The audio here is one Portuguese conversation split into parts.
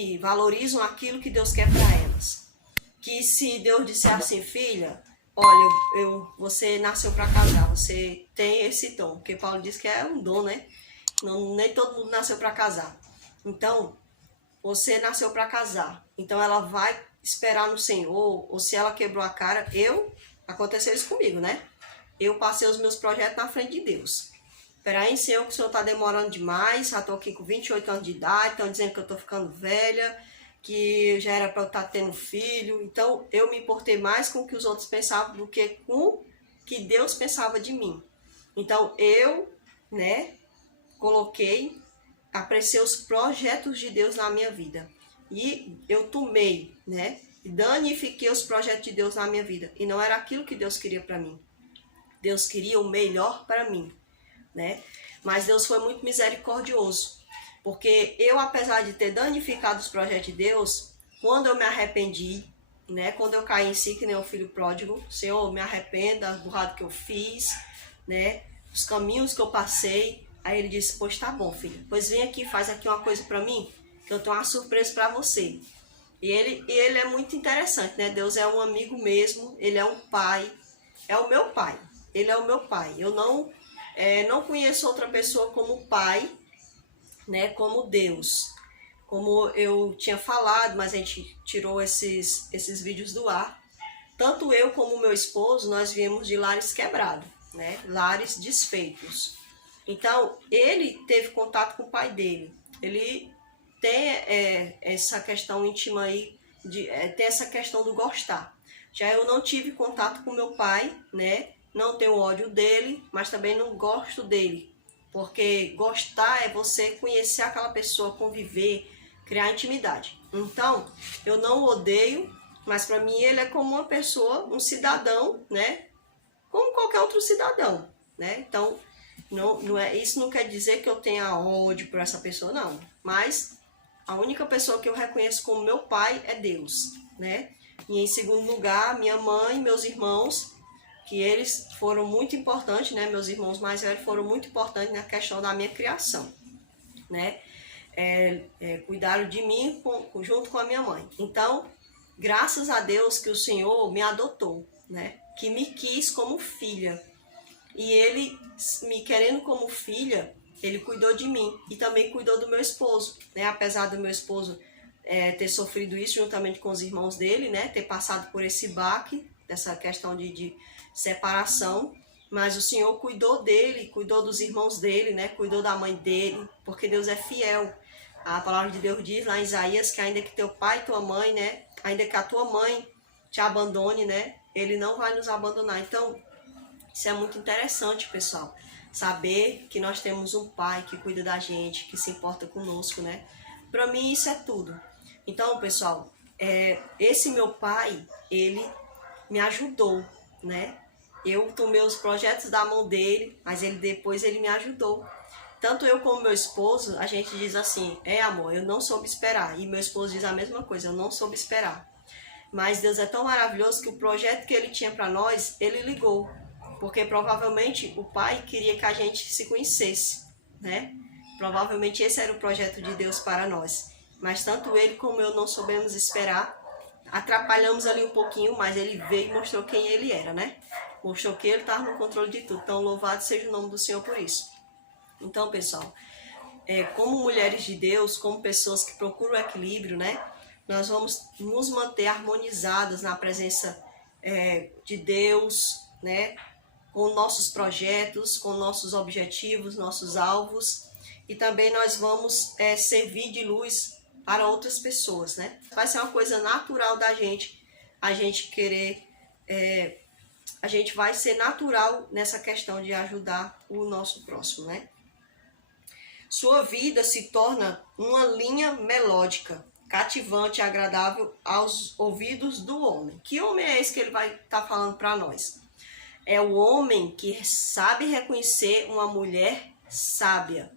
que valorizam aquilo que Deus quer para elas. Que se Deus disser assim, filha, olha, você nasceu para casar, você tem esse dom, porque Paulo diz que é um dom, né? Não, nem todo mundo nasceu para casar. Então, você nasceu para casar. Então, ela vai esperar no Senhor, ou se ela quebrou a cara, aconteceu isso comigo, né? Eu passei os meus projetos na frente de Deus. Peraí, Senhor, que o Senhor está demorando demais, já estou aqui com 28 anos de idade, estão dizendo que eu estou ficando velha, que já era para eu estar tendo filho. Então, eu me importei mais com o que os outros pensavam do que com o que Deus pensava de mim. Então, eu, né, apreciei os projetos de Deus na minha vida. E eu tomei, né, danifiquei os projetos de Deus na minha vida. E não era aquilo que Deus queria para mim. Deus queria o melhor para mim, né? Mas Deus foi muito misericordioso. Porque eu, apesar de ter danificado os projetos de Deus, quando eu me arrependi, né, quando eu caí em si, que nem o filho pródigo, Senhor, me arrependa do errado que eu fiz, né, os caminhos que eu passei. Aí ele disse, pois tá bom, filha, pois vem aqui, faz aqui uma coisa para mim, que eu tenho uma surpresa para você. E ele é muito interessante, né? Deus é um amigo mesmo, ele é um pai, é o meu pai, ele é o meu pai. Eu não conheço outra pessoa como pai, né, como Deus. Como eu tinha falado, mas a gente tirou esses vídeos do ar. Tanto eu como o meu esposo, nós viemos de lares quebrados, né? Lares desfeitos. Então, ele teve contato com o pai dele. Ele tem essa questão íntima aí, tem essa questão do gostar. Já eu não tive contato com meu pai, né? Não tenho ódio dele, mas também não gosto dele. Porque gostar é você conhecer aquela pessoa, conviver, criar intimidade. Então, eu não o odeio, mas para mim ele é como uma pessoa, um cidadão, né? Como qualquer outro cidadão, né? Então, isso não quer dizer que eu tenha ódio por essa pessoa, não. Mas a única pessoa que eu reconheço como meu pai é Deus, né? E em segundo lugar, minha mãe, meus irmãos, que eles foram muito importantes, né? Meus irmãos mais velhos foram muito importantes na questão da minha criação, né? Cuidaram de mim junto com a minha mãe. Então, graças a Deus que o Senhor me adotou, né? Que me quis como filha. E ele, me querendo como filha, ele cuidou de mim e também cuidou do meu esposo, né? Apesar do meu esposo ter sofrido isso juntamente com os irmãos dele, né? Ter passado por esse baque, dessa questão de separação, mas o Senhor cuidou dele, cuidou dos irmãos dele, né? Cuidou da mãe dele, porque Deus é fiel. A palavra de Deus diz lá em Isaías que ainda que teu pai e tua mãe, né? Ainda que a tua mãe te abandone, né? Ele não vai nos abandonar. Então, isso é muito interessante, pessoal. Saber que nós temos um pai que cuida da gente, que se importa conosco, né? Para mim, isso é tudo. Então, pessoal, esse meu pai, ele me ajudou, né? Eu tomei os projetos da mão dele, mas depois ele me ajudou. Tanto eu como meu esposo, a gente diz assim, amor, eu não soube esperar. E meu esposo diz a mesma coisa, eu não soube esperar. Mas Deus é tão maravilhoso que o projeto que ele tinha para nós, ele ligou. Porque provavelmente o pai queria que a gente se conhecesse, né? Provavelmente esse era o projeto de Deus para nós. Mas tanto ele como eu não soubemos esperar. Atrapalhamos ali um pouquinho, mas ele veio e mostrou quem ele era, né? Mostrou que ele estava no controle de tudo. Então, louvado seja o nome do Senhor por isso. Então, pessoal, como mulheres de Deus, como pessoas que procuram o equilíbrio, né? Nós vamos nos manter harmonizadas na presença de Deus, né? Com nossos projetos, com nossos objetivos, nossos alvos. E também nós vamos servir de luz para outras pessoas, né? Vai ser uma coisa natural da gente, a gente querer, a gente vai ser natural nessa questão de ajudar o nosso próximo, né? Sua vida se torna uma linha melódica, cativante e agradável aos ouvidos do homem. Que homem é esse que ele vai estar falando para nós? É o homem que sabe reconhecer uma mulher sábia,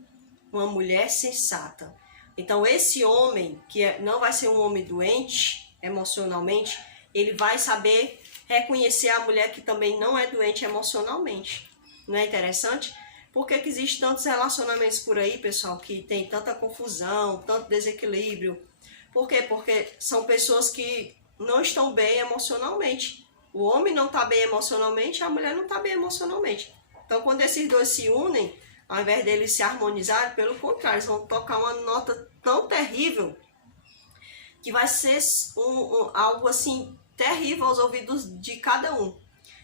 uma mulher sensata. Então, esse homem, que não vai ser um homem doente emocionalmente, ele vai saber reconhecer a mulher que também não é doente emocionalmente. Não é interessante? Por que existem tantos relacionamentos por aí, pessoal, que tem tanta confusão, tanto desequilíbrio? Por quê? Porque são pessoas que não estão bem emocionalmente. O homem não está bem emocionalmente, a mulher não está bem emocionalmente. Então, quando esses dois se unem, ao invés deles se harmonizarem, pelo contrário, eles vão tocar uma nota tão terrível que vai ser algo assim terrível aos ouvidos de cada um.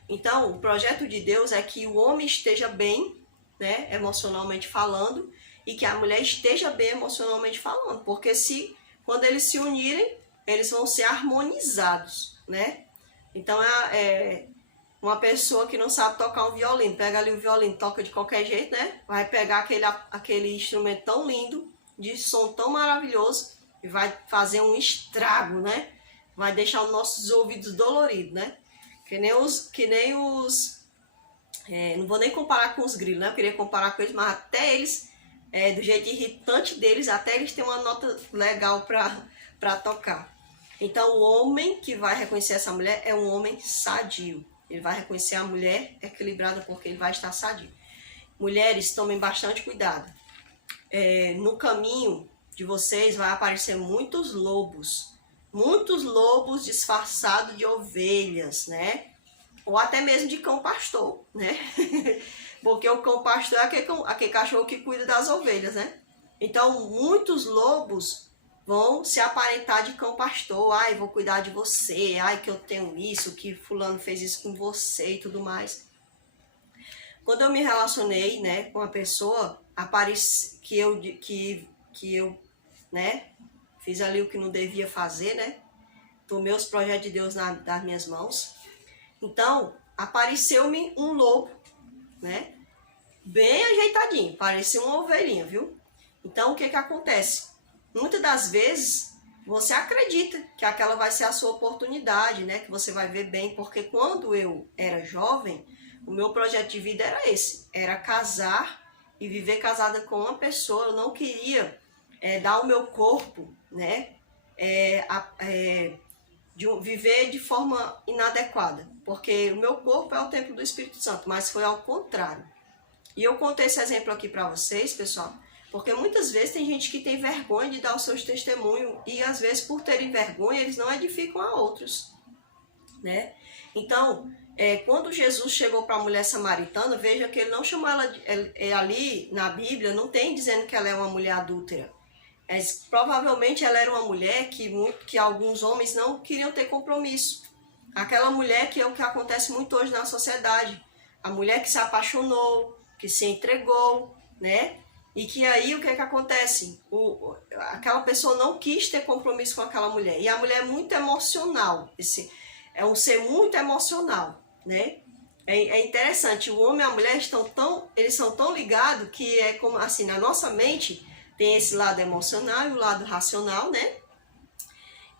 Então, o projeto de Deus é que o homem esteja bem, né, emocionalmente falando, e que a mulher esteja bem emocionalmente falando, porque quando eles se unirem, eles vão ser harmonizados, né? Então, uma pessoa que não sabe tocar um violino, pega ali o violino, toca de qualquer jeito, né? Vai pegar aquele instrumento tão lindo, de som tão maravilhoso, e vai fazer um estrago, né? Vai deixar os nossos ouvidos doloridos, né? Que nem os não vou nem comparar com os grilos, né? Eu queria comparar com eles, mas até eles, do jeito irritante deles, até eles têm uma nota legal para tocar. Então, o homem que vai reconhecer essa mulher é um homem sadio. Ele vai reconhecer a mulher equilibrada porque ele vai estar sadio. Mulheres, tomem bastante cuidado. No caminho de vocês vai aparecer muitos lobos disfarçados de ovelhas, né? Ou até mesmo de cão pastor, né? Porque o cão pastor é aquele cachorro que cuida das ovelhas, né? Então, muitos lobos vão se aparentar de cão pastor. Ai, vou cuidar de você. Ai, que eu tenho isso, que fulano fez isso com você e tudo mais. Quando eu me relacionei, né, com uma pessoa, que eu, né, fiz ali o que não devia fazer, né? Tomei os projetos de Deus das minhas mãos. Então, apareceu-me um lobo, né? Bem ajeitadinho, parecia uma ovelhinha, viu? Então, o que acontece? Muitas das vezes, você acredita que aquela vai ser a sua oportunidade, né? Que você vai ver bem, porque quando eu era jovem, o meu projeto de vida era esse. Era casar e viver casada com uma pessoa. Eu não queria dar o meu corpo, né? Viver de forma inadequada, porque o meu corpo é o templo do Espírito Santo, mas foi ao contrário. E eu contei esse exemplo aqui para vocês, pessoal, porque muitas vezes tem gente que tem vergonha de dar os seus testemunhos e às vezes por terem vergonha eles não edificam a outros, né? Então, quando Jesus chegou para a mulher samaritana, veja que ele não chamou ela ali na Bíblia, não tem dizendo que ela é uma mulher adúltera. Provavelmente ela era uma mulher que alguns homens não queriam ter compromisso. Aquela mulher que é o que acontece muito hoje na sociedade. A mulher que se apaixonou, que se entregou, né? E que aí o que acontece? Aquela pessoa não quis ter compromisso com aquela mulher. E a mulher é muito emocional. É um ser muito emocional, né? É interessante, o homem e a mulher eles são tão ligados que é como assim, na nossa mente tem esse lado emocional e o lado racional, né?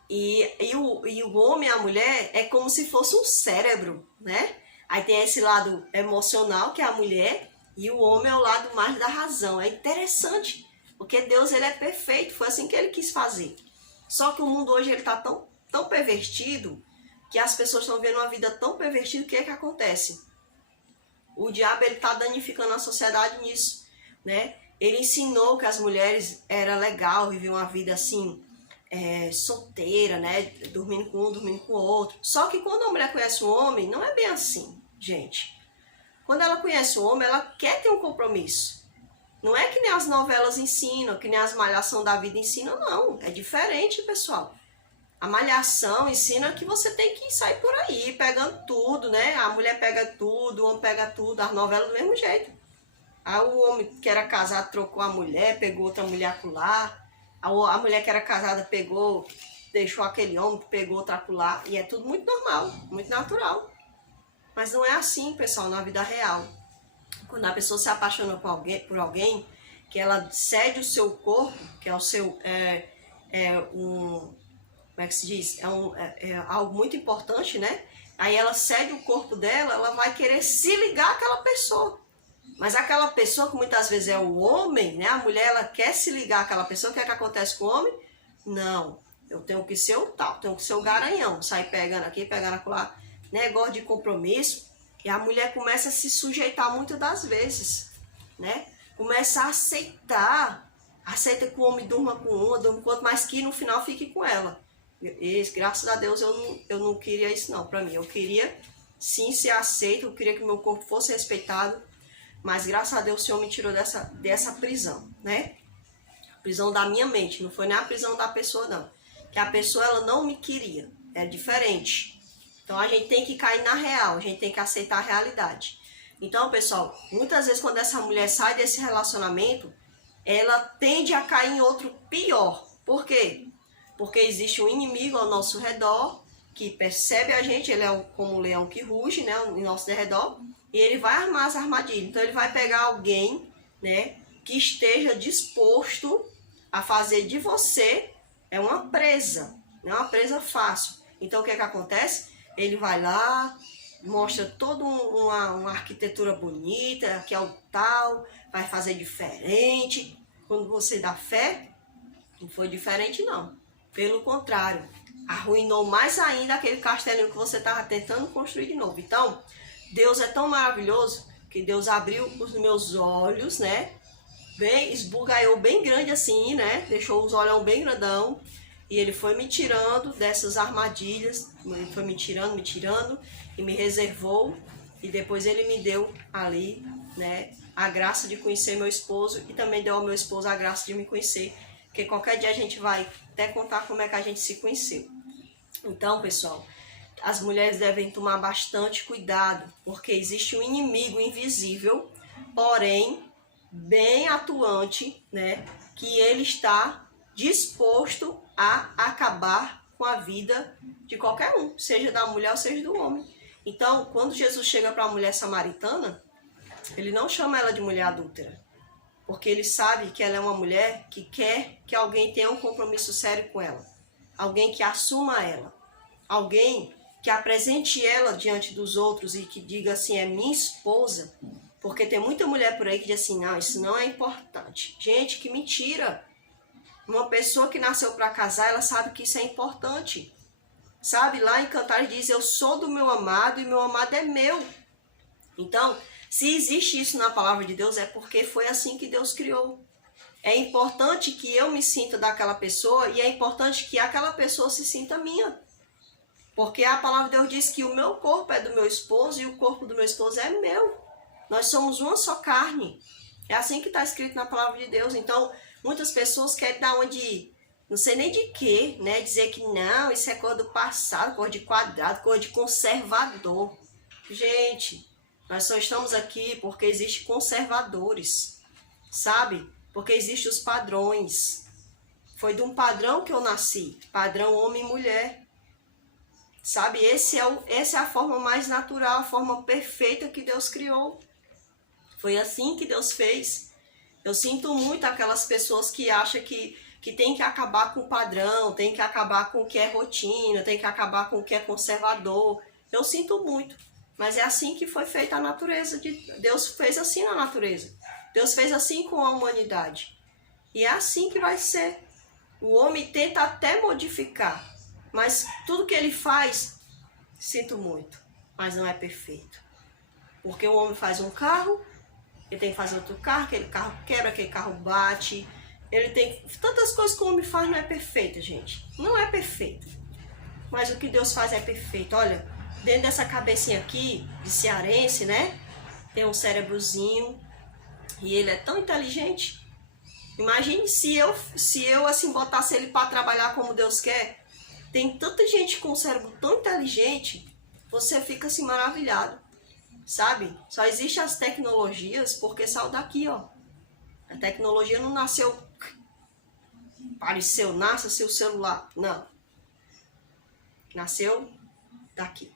E o homem e a mulher é como se fosse um cérebro, né? Aí tem esse lado emocional, que é a mulher, e o homem é o lado mais da razão. É interessante, porque Deus ele é perfeito, foi assim que ele quis fazer. Só que o mundo hoje ele está tão pervertido, que as pessoas estão vendo uma vida tão pervertida, o que é que acontece? O diabo ele está danificando a sociedade nisso, né? Ele ensinou que as mulheres era legal viver uma vida assim, solteira, né? Dormindo com um, dormindo com o outro. Só que quando a mulher conhece um homem, não é bem assim, gente. Quando ela conhece um homem, ela quer ter um compromisso. Não é que nem as novelas ensinam, que nem as malhação da vida ensinam, não. É diferente, pessoal. A malhação ensina que você tem que sair por aí, pegando tudo, né? A mulher pega tudo, o homem pega tudo, as novelas do mesmo jeito. Aí o homem que era casado trocou a mulher, pegou outra mulher acolá. A mulher que era casada deixou aquele homem que pegou outra acolá. E é tudo muito normal, muito natural. Mas não é assim, pessoal, na vida real. Quando a pessoa se apaixona por alguém, que ela cede o seu corpo, que é o seu... como é que se diz? É algo muito importante, né? Aí ela cede o corpo dela, ela vai querer se ligar àquela pessoa. Mas aquela pessoa, que muitas vezes é o homem, né? A mulher, ela quer se ligar àquela pessoa. O que é que acontece com o homem? Não, eu tenho que ser o tal, tenho que ser o garanhão. Sai pegando aqui, pegando acolá. Negócio de compromisso. E a mulher começa a se sujeitar muitas das vezes, né? Começa a aceitar Aceita que o homem durma com uma, durma com outra, mas que no final fique com ela. E, graças a Deus eu não queria isso não para mim. Eu queria sim ser aceito, eu queria que meu corpo fosse respeitado, mas graças a Deus o Senhor me tirou dessa prisão, né? A prisão da minha mente, não foi nem a prisão da pessoa não. Que a pessoa ela não me queria, é diferente. Então a gente tem que cair na real, a gente tem que aceitar a realidade. Então, pessoal, muitas vezes quando essa mulher sai desse relacionamento, ela tende a cair em outro pior. Por quê? Porque existe um inimigo ao nosso redor, que percebe a gente, ele é como um leão que ruge, né, em nosso redor, e ele vai armar as armadilhas. Então ele vai pegar alguém, né, que esteja disposto a fazer de você uma presa, não é uma presa fácil. Então o que é que acontece? Ele vai lá, mostra toda uma arquitetura bonita, que é o tal, vai fazer diferente. Quando você dá fé, não foi diferente não. Pelo contrário, arruinou mais ainda aquele castelinho que você estava tentando construir de novo. Então, Deus é tão maravilhoso que Deus abriu os meus olhos, né? Bem, esbugalhou bem grande assim, né? Deixou os olhos bem grandão. E ele foi me tirando dessas armadilhas. Ele foi me tirando e me reservou. E depois ele me deu ali, né? A graça de conhecer meu esposo. E também deu ao meu esposo a graça de me conhecer. Porque qualquer dia a gente vai até contar como é que a gente se conheceu. Então, pessoal, as mulheres devem tomar bastante cuidado, porque existe um inimigo invisível, porém bem atuante, né? Que ele está disposto a acabar com a vida de qualquer um, seja da mulher ou seja do homem. Então, quando Jesus chega para a mulher samaritana, ele não chama ela de mulher adúltera, porque ele sabe que ela é uma mulher que quer que alguém tenha um compromisso sério com ela. Alguém que assuma ela. Alguém que apresente ela diante dos outros e que diga assim, é minha esposa. Porque tem muita mulher por aí que diz assim, não, isso não é importante. Gente, que mentira. Uma pessoa que nasceu para casar, ela sabe que isso é importante. Sabe, lá em Cantares diz, eu sou do meu amado e meu amado é meu. Então, se existe isso na palavra de Deus, é porque foi assim que Deus criou. É importante que eu me sinta daquela pessoa e é importante que aquela pessoa se sinta minha. Porque a palavra de Deus diz que o meu corpo é do meu esposo e o corpo do meu esposo é meu. Nós somos uma só carne. É assim que está escrito na palavra de Deus. Então, muitas pessoas querem dar onde, não sei nem de quê, né? Dizer que não, isso é coisa do passado, coisa de quadrado, coisa de conservador. Gente, nós só estamos aqui porque existem conservadores, sabe? Porque existem os padrões. Foi de um padrão que eu nasci, padrão homem e mulher. Sabe, essa é a forma mais natural, a forma perfeita que Deus criou. Foi assim que Deus fez. Eu sinto muito aquelas pessoas que acham que tem que acabar com o padrão, tem que acabar com o que é rotina, tem que acabar com o que é conservador. Eu sinto muito, mas é assim que foi feita a natureza. Deus fez assim na natureza. Deus fez assim com a humanidade. E é assim que vai ser. O homem tenta até modificar, mas tudo que ele faz, sinto muito, mas não é perfeito. Porque o homem faz um carro, ele tem que fazer outro carro, aquele carro quebra, aquele carro bate. Ele tem tantas coisas que o homem faz, não é perfeito, gente. Não é perfeito. Mas o que Deus faz é perfeito. Olha, dentro dessa cabecinha aqui, de cearense, né? Tem um cérebrozinho e ele é tão inteligente. Imagine se eu assim botasse ele para trabalhar como Deus quer. Tem tanta gente com um cérebro tão inteligente, você fica assim maravilhado, sabe? Só existem as tecnologias porque saiu daqui, ó. A tecnologia não nasceu, nasce o celular, não. Nasceu daqui,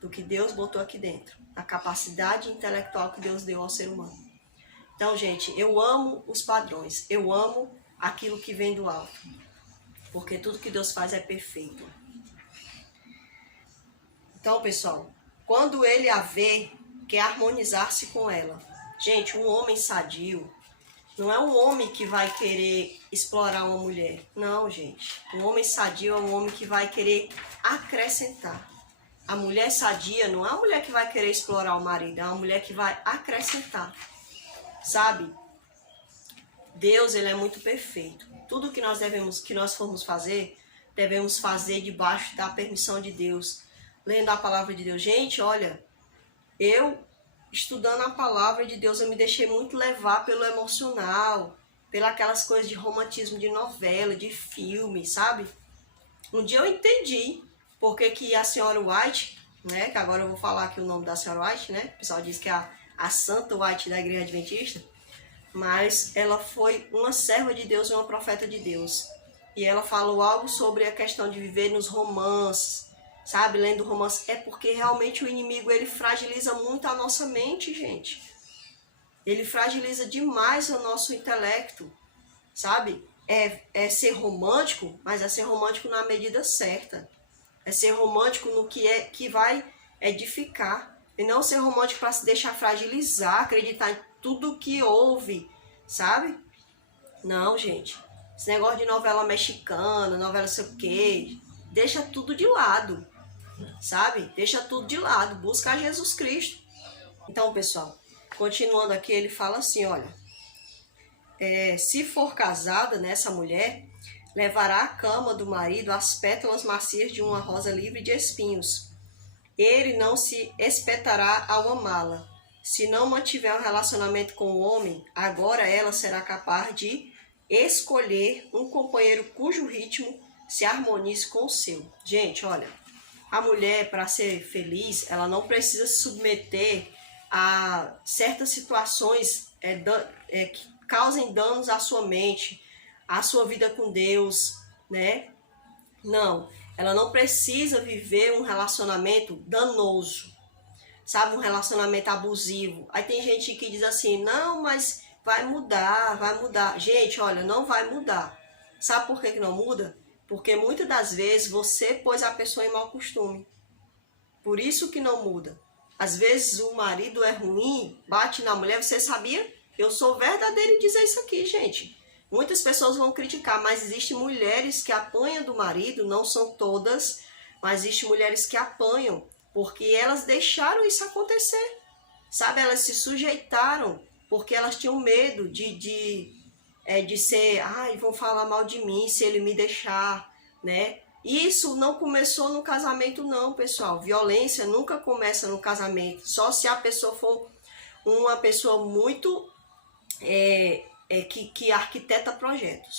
do que Deus botou aqui dentro, a capacidade intelectual que Deus deu ao ser humano. Então, gente, eu amo os padrões, eu amo aquilo que vem do alto, porque tudo que Deus faz é perfeito. Então, pessoal, quando ele a vê, quer harmonizar-se com ela. Gente, um homem sadio não é um homem que vai querer explorar uma mulher. Não, gente. Um homem sadio é um homem que vai querer acrescentar. A mulher sadia não é uma mulher que vai querer explorar o marido, é uma mulher que vai acrescentar. Sabe? Deus, ele é muito perfeito. Tudo que nós formos fazer, devemos fazer debaixo da permissão de Deus, lendo a palavra de Deus. Gente, olha, eu estudando a palavra de Deus, eu me deixei muito levar pelo emocional, pelas aquelas coisas de romantismo de novela, de filme, sabe? Um dia eu entendi porque que a senhora White, né, que agora eu vou falar aqui o nome da senhora White, né? O pessoal diz que é a Santa White da Igreja Adventista, mas ela foi uma serva de Deus e uma profeta de Deus. E ela falou algo sobre a questão de viver nos romances, sabe? Lendo romance. É porque realmente o inimigo, ele fragiliza muito a nossa mente, gente. Ele fragiliza demais o nosso intelecto, sabe? É ser romântico, mas é ser romântico na medida certa. É ser romântico no que vai edificar. E não ser romântico para se deixar fragilizar, acreditar em tudo que houve, sabe? Não, gente. Esse negócio de novela mexicana, novela sei o quê, deixa tudo de lado, sabe? Deixa tudo de lado. Busca Jesus Cristo. Então, pessoal, continuando aqui, ele fala assim, olha. Se for casada, né, essa mulher levará à cama do marido as pétalas macias de uma rosa livre de espinhos. Ele não se espetará ao amá-la. Se não mantiver um relacionamento com o homem, agora ela será capaz de escolher um companheiro cujo ritmo se harmonize com o seu. Gente, olha, a mulher, para ser feliz, ela não precisa se submeter a certas situações que causem danos à sua mente, à sua vida com Deus, né? Não, ela não precisa viver um relacionamento danoso, sabe? Um relacionamento abusivo. Aí tem gente que diz assim, não, mas vai mudar, vai mudar. Gente, olha, não vai mudar. Sabe por que não muda? Porque muitas das vezes você pôs a pessoa em mau costume. Por isso que não muda. Às vezes o marido é ruim, bate na mulher, você sabia? Eu sou verdadeira em dizer isso aqui, gente. Muitas pessoas vão criticar, mas existem mulheres que apanham do marido, não são todas, mas existem mulheres que apanham, porque elas deixaram isso acontecer. Sabe, elas se sujeitaram, porque elas tinham medo de ser, vão falar mal de mim se ele me deixar, né? Isso não começou no casamento não, pessoal. Violência nunca começa no casamento, só se a pessoa for uma pessoa muito... que arquiteta projetos.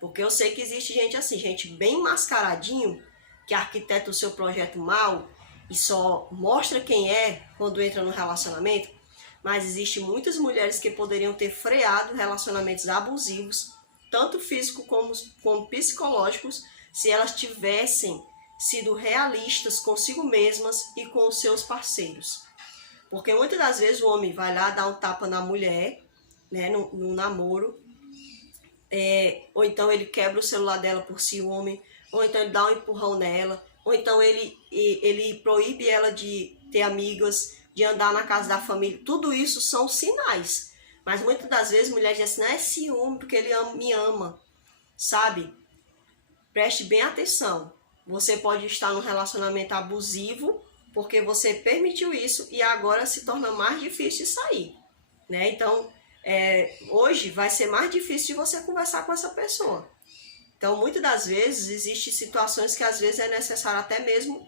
Porque eu sei que existe gente assim, gente bem mascaradinho, que arquiteta o seu projeto mal e só mostra quem é quando entra no relacionamento. Mas existem muitas mulheres que poderiam ter freado relacionamentos abusivos, tanto físicos como psicológicos, se elas tivessem sido realistas consigo mesmas e com os seus parceiros. Porque muitas das vezes o homem vai lá dar um tapa na mulher, né, no namoro, ou então ele quebra o celular dela por ciúme, ou então ele dá um empurrão nela, ou então ele proíbe ela de ter amigas, de andar na casa da família. Tudo isso são sinais. Mas muitas das vezes mulheres dizem assim, não é ciúme porque ele me ama, sabe? Preste bem atenção. Você pode estar num relacionamento abusivo porque você permitiu isso e agora se torna mais difícil de sair, né? Então, hoje vai ser mais difícil de você conversar com essa pessoa. Então, muitas das vezes, existem situações que às vezes é necessário até mesmo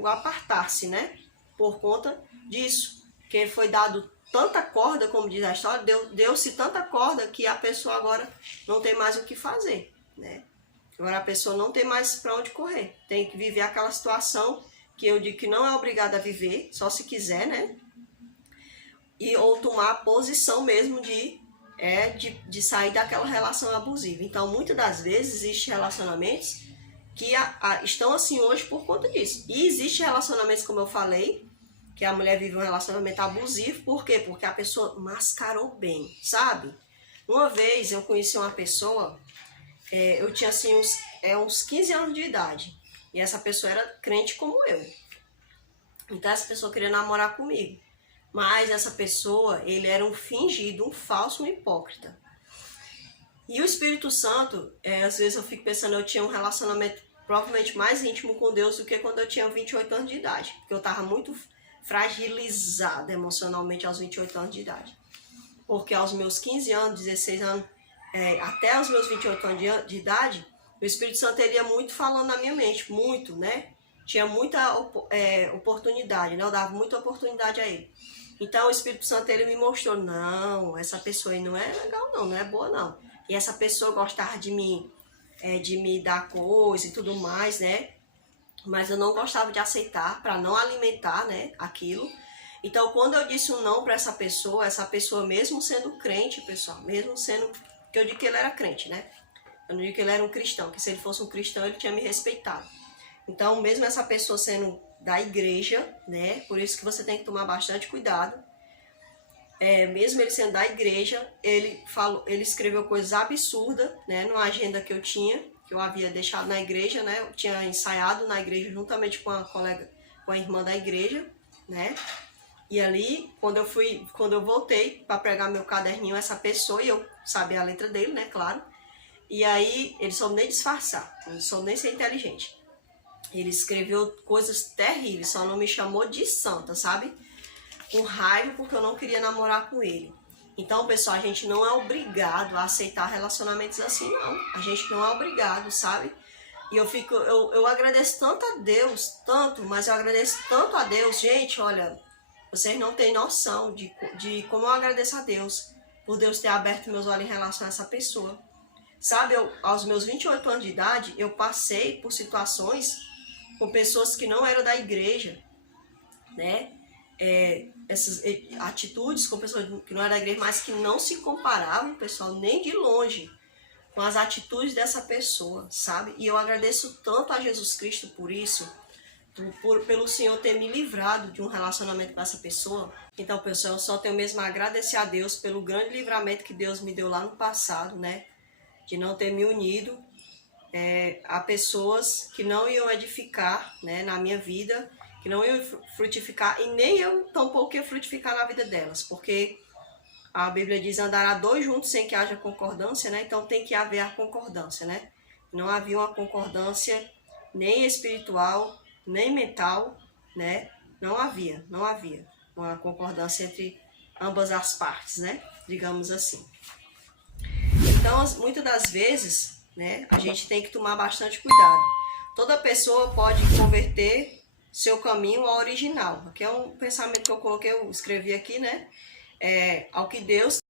o apartar-se, né? Por conta disso. Que foi dado tanta corda, como diz a história, deu-se tanta corda que a pessoa agora não tem mais o que fazer, né? Agora a pessoa não tem mais para onde correr. Tem que viver aquela situação que eu digo que não é obrigada a viver, só se quiser, né? Ou tomar a posição mesmo de sair daquela relação abusiva. Então, muitas das vezes, existem relacionamentos que estão assim hoje por conta disso. E existem relacionamentos, como eu falei, que a mulher vive um relacionamento abusivo. Por quê? Porque a pessoa mascarou bem, sabe? Uma vez eu conheci uma pessoa, eu tinha assim uns 15 anos de idade. E essa pessoa era crente como eu. Então, essa pessoa queria namorar comigo. Mas essa pessoa, ele era um fingido, um falso, um hipócrita. E o Espírito Santo, às vezes eu fico pensando, eu tinha um relacionamento provavelmente mais íntimo com Deus do que quando eu tinha 28 anos de idade. Porque eu estava muito fragilizada emocionalmente aos 28 anos de idade. porque aos meus 15 anos, 16 anos, até os meus 28 anos de idade, o Espírito Santo ele ia muito falando na minha mente, muito, né? Tinha muita oportunidade, né? Eu dava muita oportunidade a ele. Então o Espírito Santo ele me mostrou, não, essa pessoa aí não é legal não, não é boa não. E essa pessoa gostava de me dar coisa e tudo mais, né? Mas eu não gostava de aceitar para não alimentar, né, aquilo. Então quando eu disse um não para essa pessoa mesmo sendo crente, pessoal, mesmo sendo, que eu digo que ele era crente, né? Eu não digo que ele era um cristão, que se ele fosse um cristão ele tinha me respeitado. Então mesmo essa pessoa sendo da igreja, né? Por isso que você tem que tomar bastante cuidado. Mesmo ele sendo da igreja, ele escreveu coisas absurdas, né? Numa agenda que eu tinha, que eu havia deixado na igreja, né? Eu tinha ensaiado na igreja juntamente com a colega, com a irmã da igreja, né? E ali, quando eu voltei para pregar meu caderninho, essa pessoa, e eu sabia a letra dele, né? Claro. E aí, ele soube nem disfarçar, ele soube nem ser inteligente. Ele escreveu coisas terríveis, só não me chamou de santa, sabe? Com raiva porque eu não queria namorar com ele. Então, pessoal, a gente não é obrigado a aceitar relacionamentos assim, não. A gente não é obrigado, sabe? E eu agradeço tanto a Deus, mas eu agradeço tanto a Deus. Gente, olha, vocês não têm noção de como eu agradeço a Deus por Deus ter aberto meus olhos em relação a essa pessoa. Sabe, aos meus 28 anos de idade, eu passei por situações com pessoas que não eram da igreja, né? Essas atitudes com pessoas que não eram da igreja, mas que não se comparavam, pessoal, nem de longe com as atitudes dessa pessoa, sabe? E eu agradeço tanto a Jesus Cristo por isso, pelo Senhor ter me livrado de um relacionamento com essa pessoa. Então, pessoal, eu só tenho mesmo a agradecer a Deus pelo grande livramento que Deus me deu lá no passado, né? De não ter me unido a pessoas que não iam edificar, né, na minha vida, que não iam frutificar, e nem eu tampouco ia frutificar na vida delas, porque a Bíblia diz andará dois juntos sem que haja concordância, né? Então tem que haver a concordância, né? Não havia uma concordância nem espiritual, nem mental, né? Não havia uma concordância entre ambas as partes, né? Digamos assim. Então, muitas das vezes, né, a gente tem que tomar bastante cuidado. Toda pessoa pode converter seu caminho ao original. Aqui é um pensamento que eu escrevi aqui, né? Ao que Deus